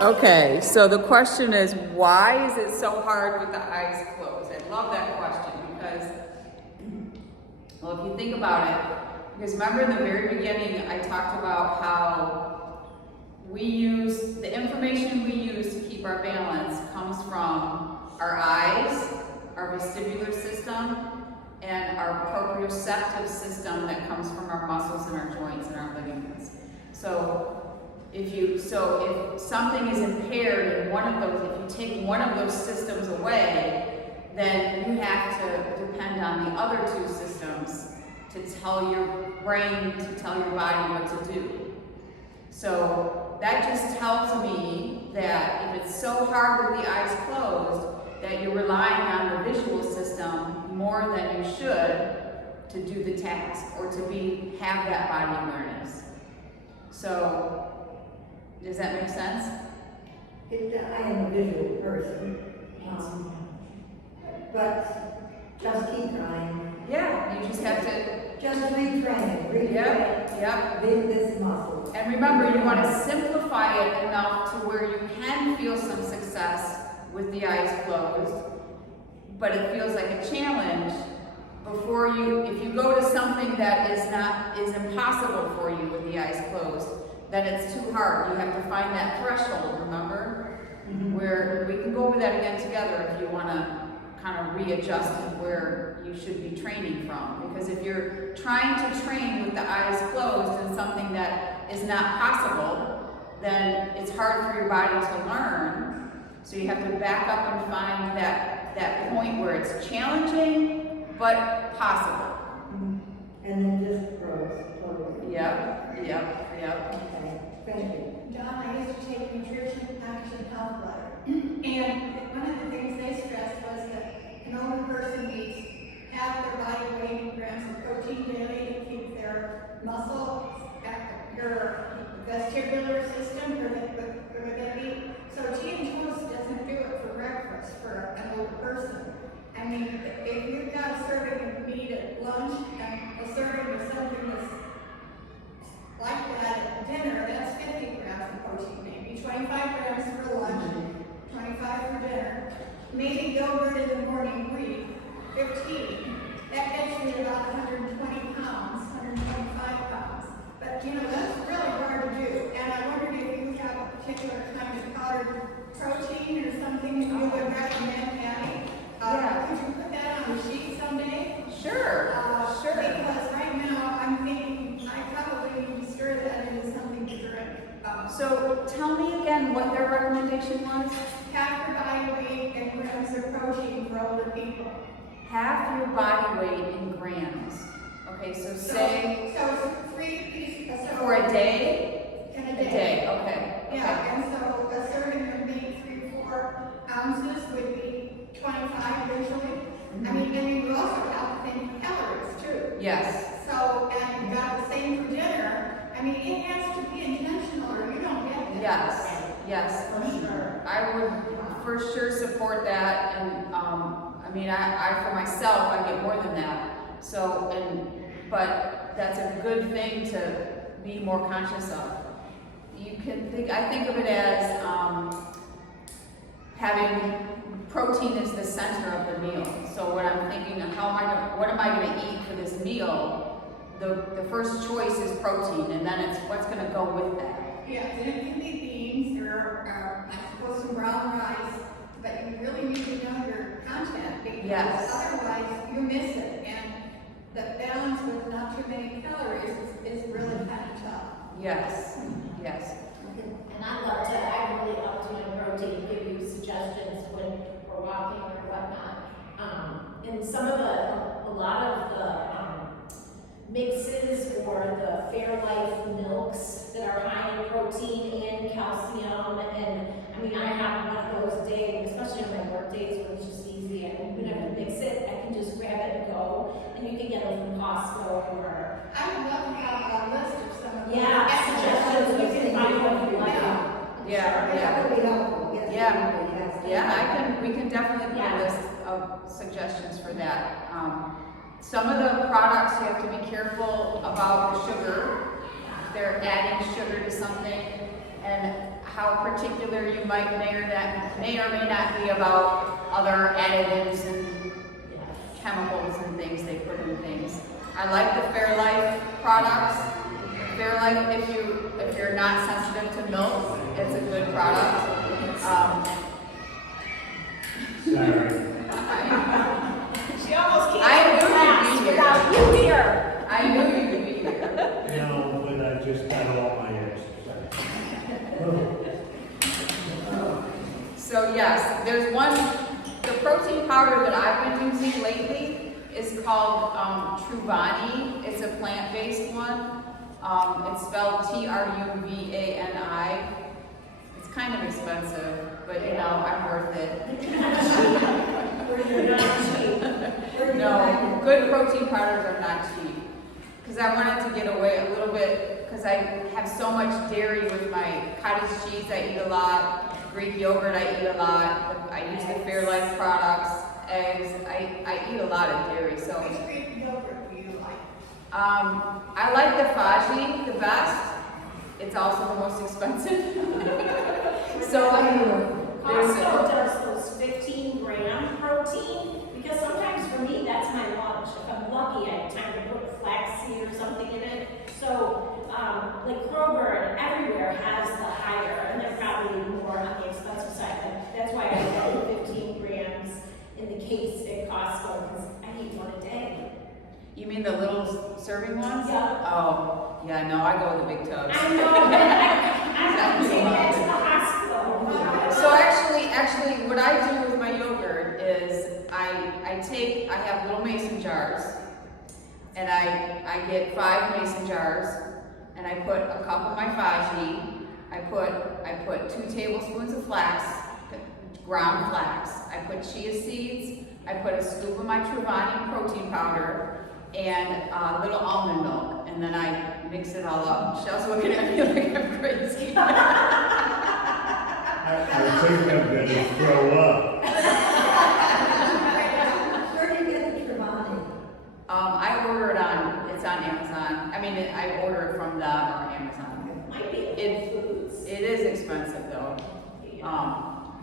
Okay, so the question is, why is it so hard with the eyes closed? I love that question because, well, if you think about it, because remember in the very beginning, I talked about how we use, the information we use to keep our balance comes from our eyes, our vestibular system, and our proprioceptive system that comes from our muscles and our joints and our ligaments. So if something is impaired in one of those, if you take one of those systems away, then you have to depend on the other two systems to tell your brain, to tell your body what to do. So that just tells me that if it's so hard with the eyes closed, that you're relying on the visual system more than you should to do the task or to have that body awareness. So, does that make sense? I am a visual person, but just keep trying. Yeah, you just have to. Just retrain. Yep. This muscle. And remember, you want to simplify it enough to where you can feel some success with the eyes closed, but it feels like a challenge before if you go to something that is impossible for you with the eyes closed, then it's too hard. You have to find that threshold, remember? Mm-hmm. Where we can go over that again together if you want to kind of readjust to where you should be training from. Because if you're trying to train with the eyes closed in something that is not possible, then it's hard for your body to learn. So you have to back up and find that point where it's challenging, but possible. Mm-hmm. And then just grows slowly. Yep. Okay, thank you. John, I used to take Nutrition Action Health Letter, and one of the things they stressed was that an older person needs half their body weight in grams of protein daily to keep their muscle, your vestibular system, where they eat. So tea and toast doesn't do it for breakfast for an older person. I mean, if you've got a serving of meat at lunch and a serving of something that's like that at dinner, that's 50 grams of protein, maybe 25 grams for lunch, 25 for dinner. Maybe yogurt in the morning, wheat, 15. That gets you about 120 pounds, 125 pounds. But you know, that's really hard to do. And I wondered if you have a particular kind of powdered protein or something that you would recommend, Patty. Could you put that on a sheet someday? Sure. Because right now I'm thinking I probably need to stir that into something to drink. So tell me again what their recommendation was. Half your body weight in grams of protein for older people. Half your body weight in grams. Okay, so say So 3 pieces for a day? In a A day, okay. Yeah, and so a serving would be 3-4 ounces would be 25 usually. Mm-hmm. I mean, you also have to think calories too. Yes. So, and you got the same for dinner. I mean, it has to be intentional or you don't get that. Yes, for sure. I would for sure support that, and I mean, I for myself, I get more than that. So, but that's a good thing to be more conscious of. You can I think of it as having protein is the center of the meal. So when I'm thinking of what am I going to eat for this meal, the first choice is protein, and then it's what's going to go with that. Yeah, and it can be beans or I suppose some brown rice, but you really need to know your content because otherwise you miss it. And the balance with not too many calories is really kind of tough. Yes. And I really up to my protein, give you suggestions when we're walking or whatnot. And a lot of the mixes or the Fairlife milks that are high in protein and calcium. And I mean, I have one of those days, especially on my work days where it's just easy. I don't even have to mix it. I can just grab it and go. And you can get them from Costco or. I would love to have a list of some of those. Yeah, suggestions. We can find what you like. That would be helpful. Yes, We can definitely put a list of suggestions for that. Some of the products you have to be careful about the sugar. If they're adding sugar to something, and how particular you may or may not be about other additives and chemicals and things they put in things. I like the Fairlife products. Fairlife, if you're not sensitive to milk, it's a good product. Sorry. She almost I can't knew class you'd be here. without you here. I knew you'd be here. No, but I just got all my exercise. So yes, there's one, the protein powder that I've been using lately is called Truvani. It's a plant-based one. It's spelled Truvani. It's kind of expensive, but you know, I'm worth it. You're not cheap. No, good protein powders are not cheap. Because I wanted to get away a little bit, because I have so much dairy with my cottage cheese. I eat a lot. Greek yogurt, I eat a lot. I use the Fairlife products, eggs. I eat a lot of dairy. So Which Greek yogurt do you like? I like the Faggi the best. It's also the most expensive. So there's Costco does those 15-gram protein, because sometimes for me, that's my lunch. If I'm lucky, I have time to put flaxseed or something in it. So, like Kroger and everywhere has the higher, and they're probably more on the expensive side. That's why I get 15 grams in the case at Costco, because I eat one a day. You mean the little serving ones? Yeah. Oh, yeah, no, I go with the big tubs. I know, but I'm not taking that to the hospital. So actually, what I do with my yogurt is I have little mason jars, and I get 5 mason jars, and I put a cup of my Faggi. I put 2 tablespoons of flax, ground flax. I put chia seeds. I put a scoop of my Truvani protein powder and a little almond milk, and then I mix it all up. Michelle's looking at me like I'm crazy. I think I'm gonna throw up. Where do you get the Truvani? I order it's on Amazon. I mean, I order it from them or Amazon. Might be It- Whole Foods. It is expensive though.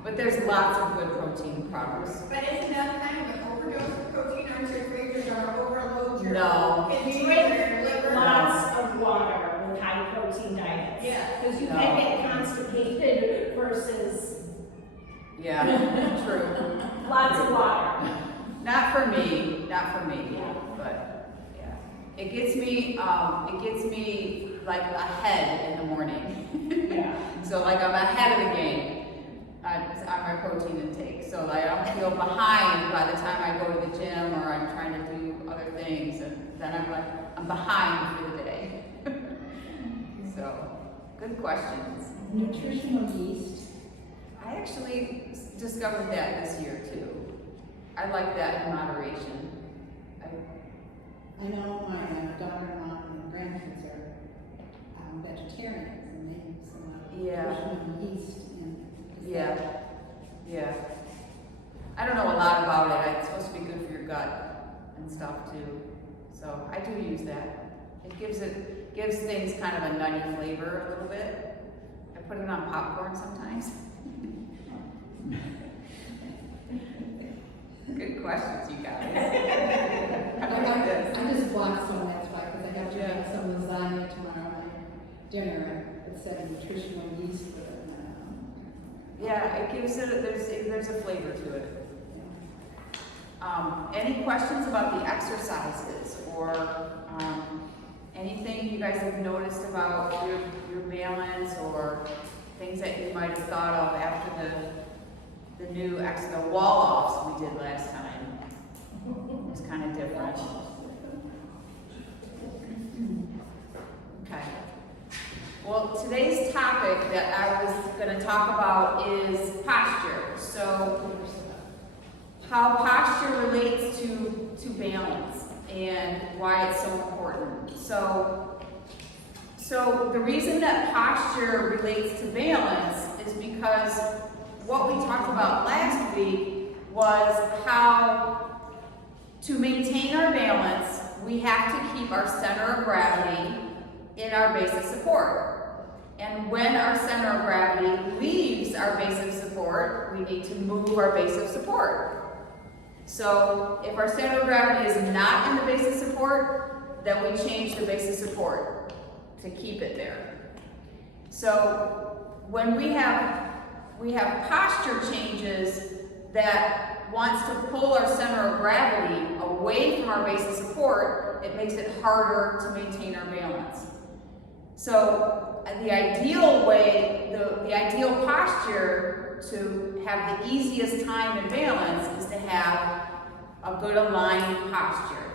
But there's lots of good protein products. But isn't that kind of an overdose of protein? Aren't you afraid you're gonna overload your No. kidneys or Drink your liver? lots of water with high protein diets. Yeah. Because you No. can get constipated versus Yeah, true. lots of water. Not for me, Yeah. but yeah. It gets me like ahead in the morning. Yeah. So like I'm ahead of the game on my protein intake. So like I don't feel behind by the time I go to the gym or I'm trying to do other things, and then I'm behind for the day. So good questions. Nutritional yeast. I actually discovered that this year too. I like that in moderation. I know my daughter-in-law and grandkids are vegetarians, and they use a lot of Yeah. nutritional yeast in. Yeah. I don't know a lot about it. It's supposed to be good for your gut and stuff too. So I do use that. It gives things kind of a nutty flavor a little bit. I put it on popcorn sometimes. Good questions, you guys. How about this? I just bought some, that's why, because I have to make some lasagna tomorrow, my dinner, it said nutritional yeast, but, Yeah, it gives it, there's a flavor to it. Any questions about the exercises or anything you guys have noticed about your balance or things that you might have thought of after the new the wall offs we did last time? It was kind of different. Okay. Well, today's topic that I was going to talk about is posture. So, how posture relates to balance and why it's so important. So the reason that posture relates to balance is because what we talked about last week was how to maintain our balance, we have to keep our center of gravity in our base of support. And when our center of gravity leaves our base of support, we need to move our base of support. So if our center of gravity is not in the base of support, then we change the base of support to keep it there. So when we have posture changes that wants to pull our center of gravity away from our base of support, it makes it harder to maintain our balance. So the ideal way, the ideal posture to have the easiest time in balance is to have a good aligned posture.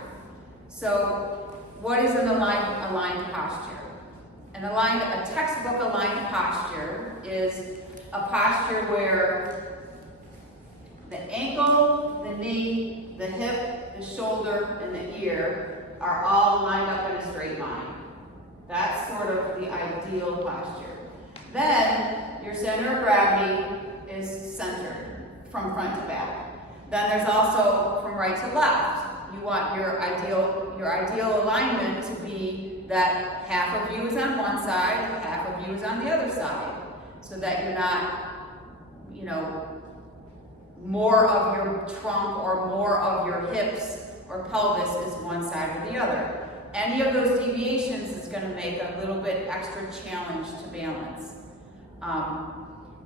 So what is an aligned posture? A textbook aligned posture is a posture where the ankle, the knee, the hip, the shoulder, and the ear are all lined up in a straight line. That's sort of the ideal posture. Then your center of gravity is centered from front to back. Then there's also from right to left. You want your ideal alignment to be that half of you is on one side, half of you is on the other side, so that you're not, more of your trunk or more of your hips or pelvis is one side or the other. Any of those deviations is going to make a little bit extra challenge to balance.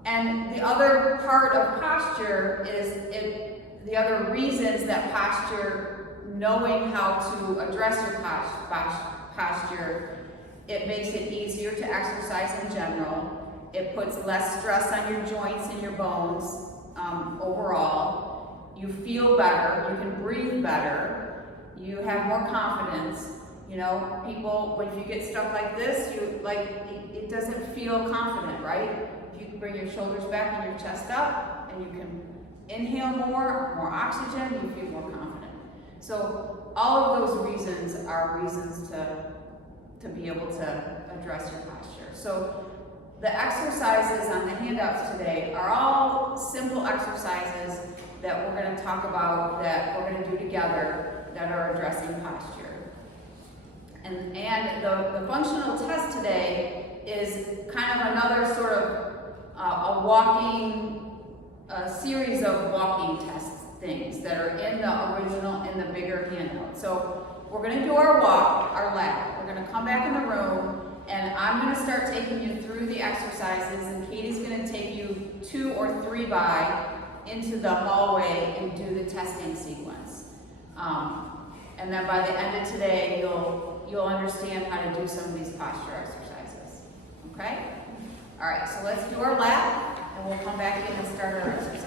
And the other part of posture is the other reasons that posture, knowing how to address your posture, it makes it easier to exercise in general. It puts less stress on your joints and your bones overall. You feel better, you can breathe better, you have more confidence. People, when you get stuck like this, it doesn't feel confident, right? If you can bring your shoulders back and your chest up, and you can inhale more oxygen, you feel more confident. So all of those reasons are reasons to be able to address your posture. So the exercises on the handouts today are all simple exercises that we're going to talk about, that we're going to do together, that are addressing posture. And the functional test today is kind of another sort of a series of walking test things that are in the bigger handout. So we're going to do our lap. We're going to come back in the room, and I'm going to start taking you through the exercises, and Katie's going to take you 2 or 3 by into the hallway and do the testing sequence. And then by the end of today, you'll understand how to do some of these posture exercises. Okay? All right, so let's do our lap, and we'll come back in and start our exercise.